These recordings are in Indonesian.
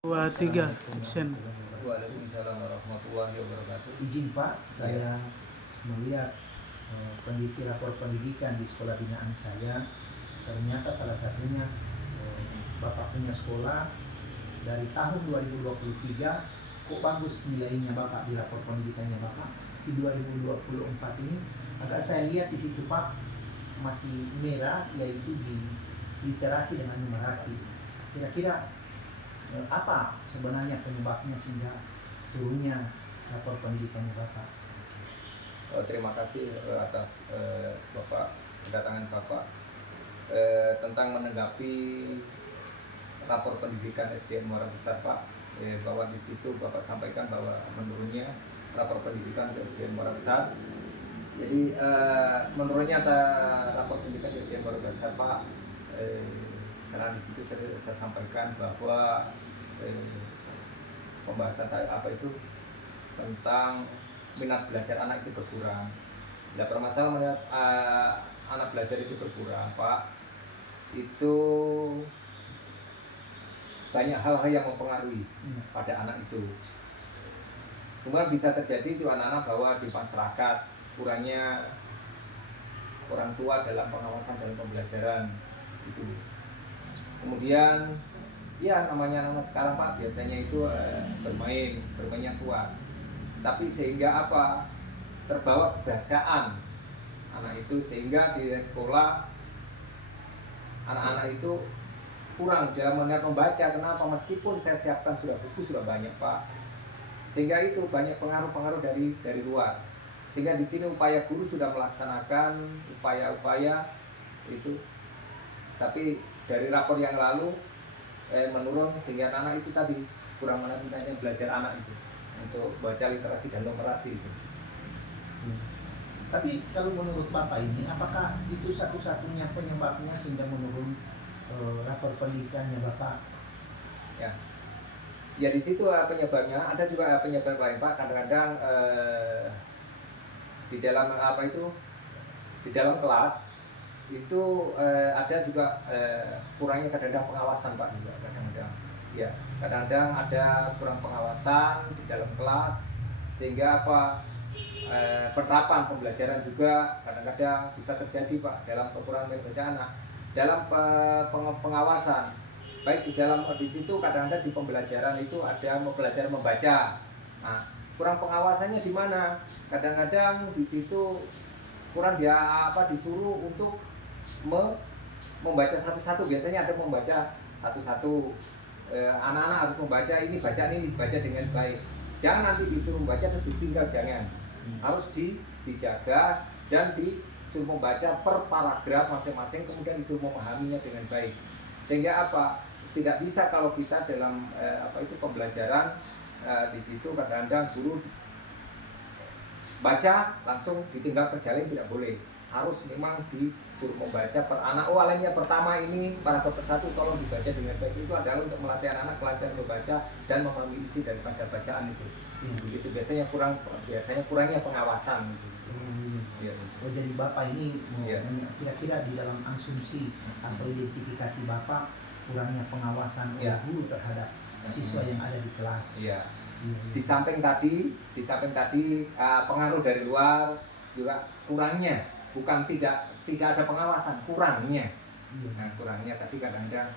Dua tiga action. Waalaikumsalam warahmatullahi wabarakatuh. Izin Pak, saya melihat kondisi rapor pendidikan di sekolah binaan saya. Ternyata salah satunya Bapak punya sekolah dari tahun 2023 kok bagus nilainya Bapak di rapor pendidikannya Bapak. Di 2024 ini agak saya lihat di situ Pak masih merah, yaitu di literasi dengan numerasi. Kira-kira apa sebenarnya penyebabnya sehingga turunnya rapor pendidikannya Bapak? Terima kasih atas Bapak kedatangan Bapak tentang menanggapi rapor pendidikan SDN Muara Besar Pak, bahwa di situ Bapak sampaikan bahwa menurunnya rapor pendidikan di SDN Muara Besar. Jadi menurunnya rapor pendidikan di SDN Muara Besar Pak, karena di situ saya sampaikan bahwa pembahasan apa itu tentang minat belajar anak itu berkurang. Nah, permasalahan melihat anak belajar itu berkurang, Pak, itu banyak hal-hal yang mempengaruhi pada anak itu. Kemudian bisa terjadi itu anak-anak bahwa di masyarakat kurangnya orang tua dalam pengawasan dalam pembelajaran itu. Kemudian ya namanya anak sekarang Pak biasanya itu bermainnya kuat. Tapi sehingga apa? Terbawa kebiasaan anak itu sehingga di sekolah anak-anak itu kurang dalam minat membaca. Kenapa? Meskipun saya siapkan sudah buku sudah banyak Pak. Sehingga itu banyak pengaruh-pengaruh dari luar. Sehingga di sini upaya guru sudah melaksanakan upaya-upaya itu. Tapi dari rapor yang lalu menurun sehingga anak itu tadi kurang minatnya belajar anak itu untuk baca literasi dan numerasi itu. Tapi kalau menurut Bapak ini, apakah itu satu-satunya penyebabnya sehingga menurun rapor pendidikannya Bapak? Ya di situ penyebabnya. Ada juga penyebab lain Pak. Kadang-kadang di dalam di dalam kelas itu ada juga kurangnya kadang-kadang pengawasan Pak juga kadang-kadang. Ya, kadang-kadang ada kurang pengawasan di dalam kelas sehingga penerapan pembelajaran juga kadang-kadang bisa terjadi Pak dalam kekurangan membaca anak. Dalam pengawasan baik di situ kadang-kadang di pembelajaran itu ada belajar membaca. Nah, kurang pengawasannya di mana? Kadang-kadang di situ kurang disuruh untuk membaca satu-satu. Biasanya ada membaca satu-satu. Anak-anak harus membaca ini, bacaan ini dibaca dengan baik. Jangan nanti disuruh membaca terus ditinggal, jangan. Harus dijaga dan disuruh membaca per paragraf masing-masing, kemudian disuruh memahaminya dengan baik. Sehingga tidak bisa kalau kita dalam pembelajaran di situ kadang-kadang guru baca langsung ditinggal berjalan, tidak boleh. Harus memang disuruh membaca per anak. Alamnya pertama ini paragraf persatu tolong dibaca dengan baik. Itu adalah untuk melatih anak kelancaran membaca dan memahami isi daripada bacaan itu. Itu biasanya kurangnya pengawasan gitu. Ya. Oh, jadi Bapak ini kira-kira di dalam asumsi atau identifikasi Bapak kurangnya pengawasan oleh guru terhadap siswa yang ada di kelas. Iya. Di samping tadi pengaruh dari luar juga kurangnya, bukan tidak ada pengawasan, kurangnya. Nah, kurangnya tadi kadang-kadang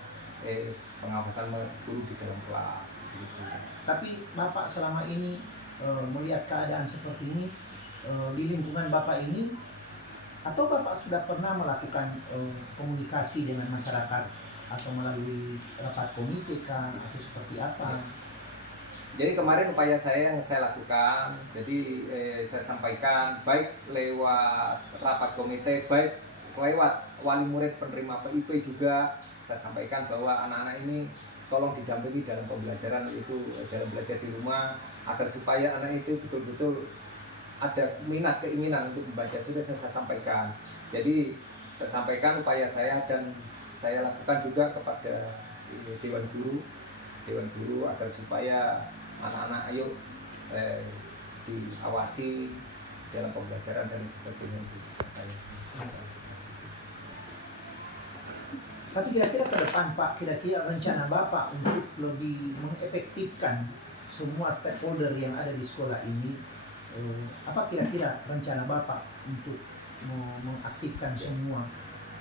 pengawasan guru di dalam kelas gitu. Tapi Bapak selama ini melihat keadaan seperti ini di lingkungan Bapak ini, atau Bapak sudah pernah melakukan komunikasi dengan masyarakat atau melalui rapat komite atau seperti apa? Jadi kemarin upaya yang saya lakukan, jadi saya sampaikan baik lewat rapat komite, baik lewat wali murid penerima PIP juga saya sampaikan bahwa anak-anak ini tolong didampingi dalam pembelajaran itu, dalam belajar di rumah, agar supaya anak itu betul-betul ada keinginan untuk membaca. Sudah saya sampaikan. Jadi saya sampaikan upaya saya dan saya lakukan juga kepada dewan guru agar supaya anak-anak diawasi dalam pembelajaran dan sebagainya. Tapi kira-kira ke depan Pak, kira-kira rencana Bapak untuk lebih mengefektifkan semua stakeholder yang ada di sekolah ini, apa kira-kira rencana Bapak untuk mengaktifkan semua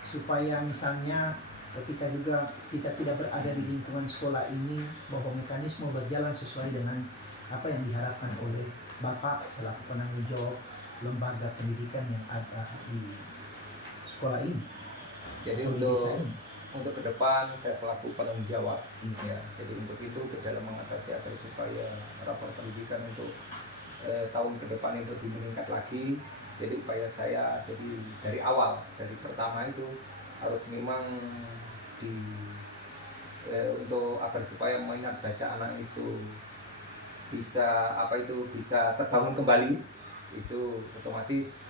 supaya misalnya ketika juga kita tidak berada di lingkungan sekolah ini, bahwa mekanisme berjalan sesuai dengan apa yang diharapkan oleh Bapak selaku penanggung jawab lembaga pendidikan yang ada di sekolah ini. Jadi untuk ke depan saya selaku penanggung jawab, ya. Jadi untuk itu ke dalam mengatasi agar supaya rapor pendidikan untuk tahun ke depan itu meningkat lagi. Jadi upaya saya jadi dari awal, dari pertama itu harus memang untuk agar supaya minat baca anak itu bisa bisa terbangun kembali, itu otomatis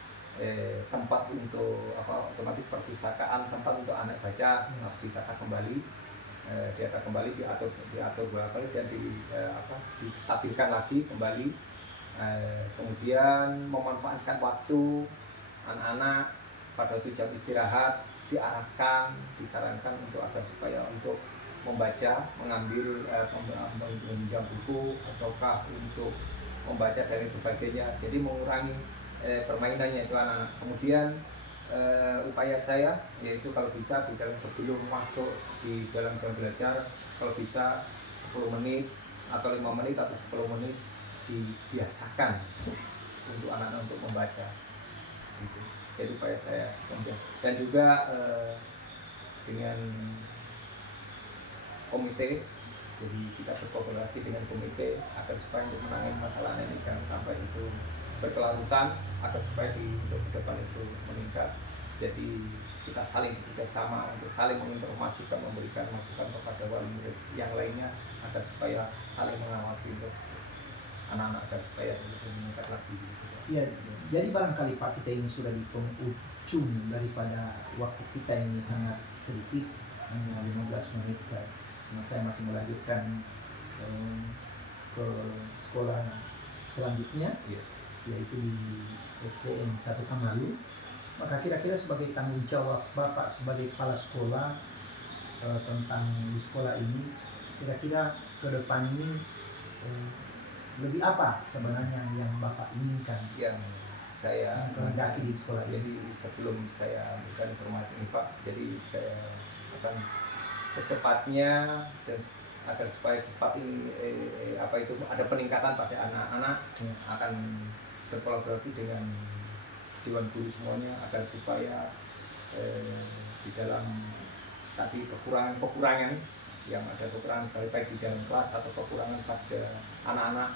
tempat untuk otomatis perpustakaan, tempat untuk anak baca harus ditata kembali, diatur berapa dan distabilkan lagi kembali. Kemudian memanfaatkan waktu anak-anak pada waktu jam istirahat, disarankan untuk agar supaya untuk membaca, mengambil meminjam buku ataukah untuk membaca dan sebagainya. Jadi mengurangi permainannya itu anak-anak. Kemudian upaya saya yaitu kalau bisa di dalam sebelum masuk di dalam jam belajar, kalau bisa 10 menit atau 5 menit atau 10 menit dibiasakan untuk anak-anak untuk membaca. Gitu. Jadi upaya saya kemudian dan juga dengan komite, jadi kita berkolaborasi dengan komite agar supaya untuk menangani masalah ini jangan sampai itu berkelanjutan, agar supaya untuk ke depan itu meningkat. Jadi kita saling bekerjasama untuk saling menginformasikan, memberikan masukan kepada wali murid yang lainnya agar supaya saling mengawasi untuk anak-anak agar supaya itu meningkat lagi. Ya, jadi barangkali Pak kita ini sudah di penghujung daripada waktu kita ini sangat sedikit, hanya 15 menit saja. Saya masih melanjutkan ke sekolah selanjutnya, yaitu di SDN 1 Kamalu. Maka kira-kira sebagai tanggung jawab Bapak sebagai kepala sekolah tentang di sekolah ini, kira-kira ke depan ini lebih apa sebenarnya yang Bapak inginkan yang saya menghendaki di sekolah ini? Jadi sebelum saya berikan informasi ini Pak, jadi saya akan secepatnya dan agar supaya cepat ini ada peningkatan pada anak-anak, akan berkolaborasi dengan dewan guru semuanya agar supaya di dalam tadi kekurangan yang ada kekurangan baik di dalam kelas atau kekurangan pada anak-anak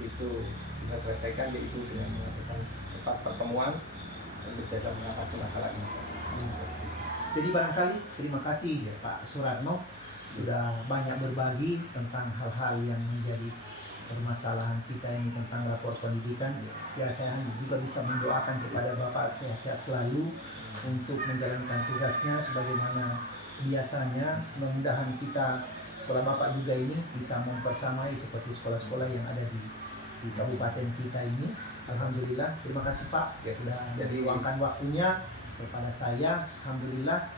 itu bisa selesaikan, yaitu dengan melakukan cepat pertemuan untuk dalam mengatasi masalah ini. Jadi barangkali terima kasih ya Pak Suratno sudah banyak berbagi tentang hal-hal yang menjadi permasalahan kita ini tentang rapor pendidikan. Ya saya juga bisa mendoakan kepada Bapak sehat-sehat selalu untuk menjalankan tugasnya sebagaimana biasanya. Mudah-mudahan kita sekolah Bapak juga ini bisa mempersamai seperti sekolah-sekolah yang ada di kabupaten kita ini. Alhamdulillah, terima kasih Pak sudah meluangkan waktunya kepada saya. Alhamdulillah,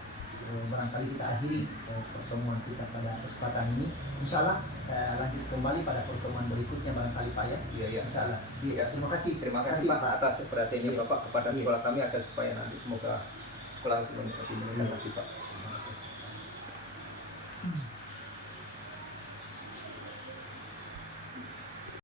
barangkali kita akhiri pertemuan kita pada kesempatan ini. Insya Allah saya lanjut kembali pada pertemuan berikutnya barangkali Pak ya. Iya. Insya Allah. Terima kasih Pak atas perhatiannya Bapak kepada sekolah kami agar supaya nanti semoga sekolah itu menjadi meningkat lagi Pak.